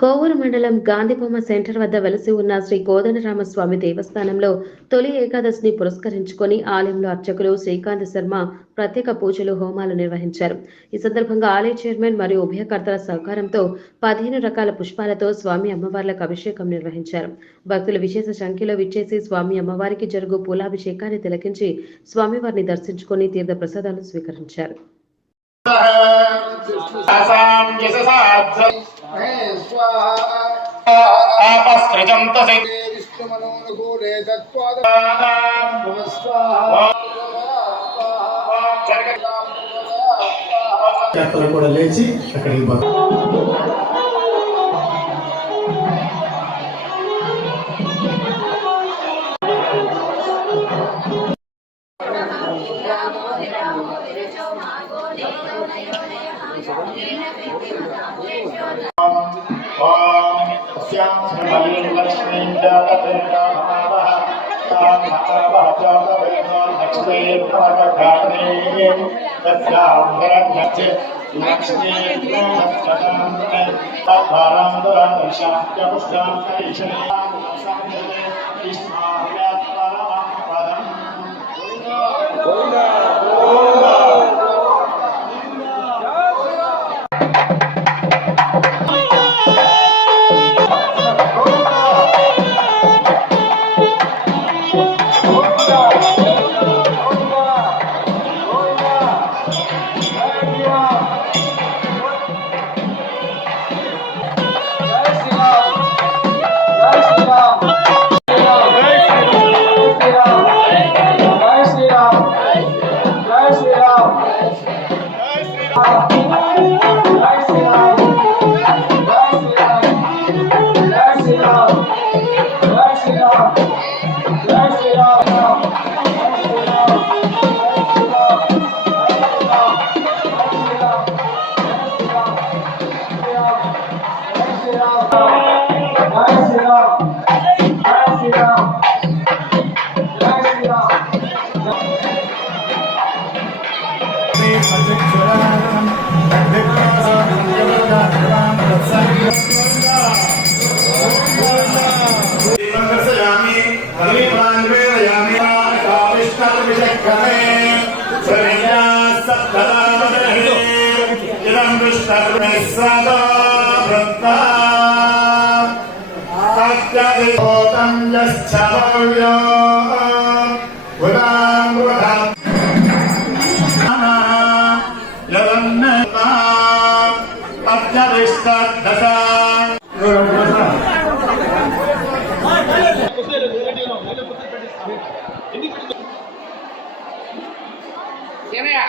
కోవూరు మండలం గాంధీబొమ్మ సెంటర్ వద్ద వెలసి ఉన్న శ్రీ కోదండరామస్వామి దేవస్థానంలో తొలి ఏకాదశిని పురస్కరించుకొని ఆలయంలో అర్చకులు శ్రీకాంత్ శర్మ ప్రత్యేక పూజలు హోమాలు నిర్వహించారు. ఈ సందర్భంగా ఆలయ చైర్మన్ మరియు ఉభయకర్తల సహకారంతో 15 రకాల పుష్పాలతో స్వామి అమ్మవార్లకు అభిషేకం నిర్వహించారు. భక్తులు విశేష సంఖ్యలో విచ్చేసి స్వామి అమ్మవారికి జరుగు పూలాభిషేకాన్ని తిలకించి స్వామివారిని దర్శించుకొని తీర్థ ప్రసాదాలు స్వీకరించారు. కూడా లేచి అక్కడికి ఏమయ్యా